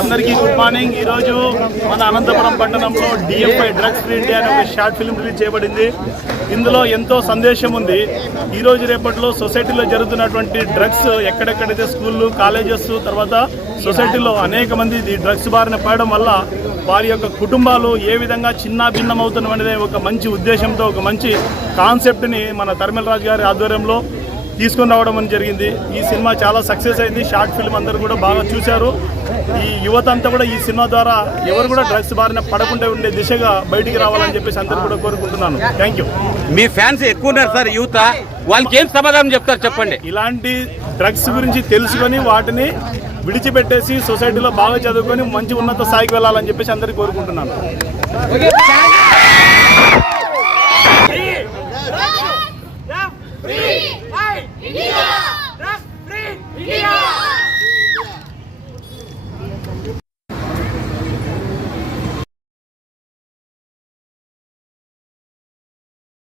అందరికీ good morning. ఈరోజు మన అనంతపురం పట్టణంలో డిఎఫ్ఐ డ్రగ్స్ ఫ్రీ ఇండియా అనే ఒక షార్ట్ ఫిల్మ్ రిలీజ్ చేయబడింది. ఇందులో ఎంతో సందేశం ఉంది. ఈ రోజు రేపట్లో సొసైటీలో జరుగుతున్నటువంటి డ్రగ్స్ ఎక్కడెక్కడైతే స్కూళ్ళు కాలేజెస్ తర్వాత సొసైటీలో అనేక మంది ఈ డ్రగ్స్ బారిన పడడం వల్ల వారి యొక్క కుటుంబాలు ఏ విధంగా చిన్న భిన్నం అవుతున్నది ఒక మంచి ఉద్దేశంతో ఒక మంచి కాన్సెప్ట్ని మన తరిమల రాజు గారి ఆధ్వర్యంలో తీసుకొని రావడం అని జరిగింది. ఈ సినిమా చాలా సక్సెస్ అయింది. షార్ట్ ఫిల్మ్ అందరూ కూడా బాగా చూశారు. ఈ యువత అంతా కూడా ఈ సినిమా ద్వారా ఎవరు కూడా డ్రగ్స్ బారిన పడకుండా ఉండే దిశగా బయటికి రావాలని చెప్పేసి అందరూ కూడా కోరుకుంటున్నాను. థ్యాంక్ యూ మీ ఫ్యాన్స్ ఎక్కువ ఉన్నారు సార్ యూత్ వాళ్ళకి ఏం సమాధానం చెప్తారు చెప్పండి. ఇలాంటి డ్రగ్స్ గురించి తెలుసుకొని వాటిని విడిచిపెట్టేసి సొసైటీలో బాగా చదువుకొని మంచి ఉన్నత స్థాయికి వెళ్ళాలని చెప్పేసి అందరికీ కోరుకుంటున్నాను.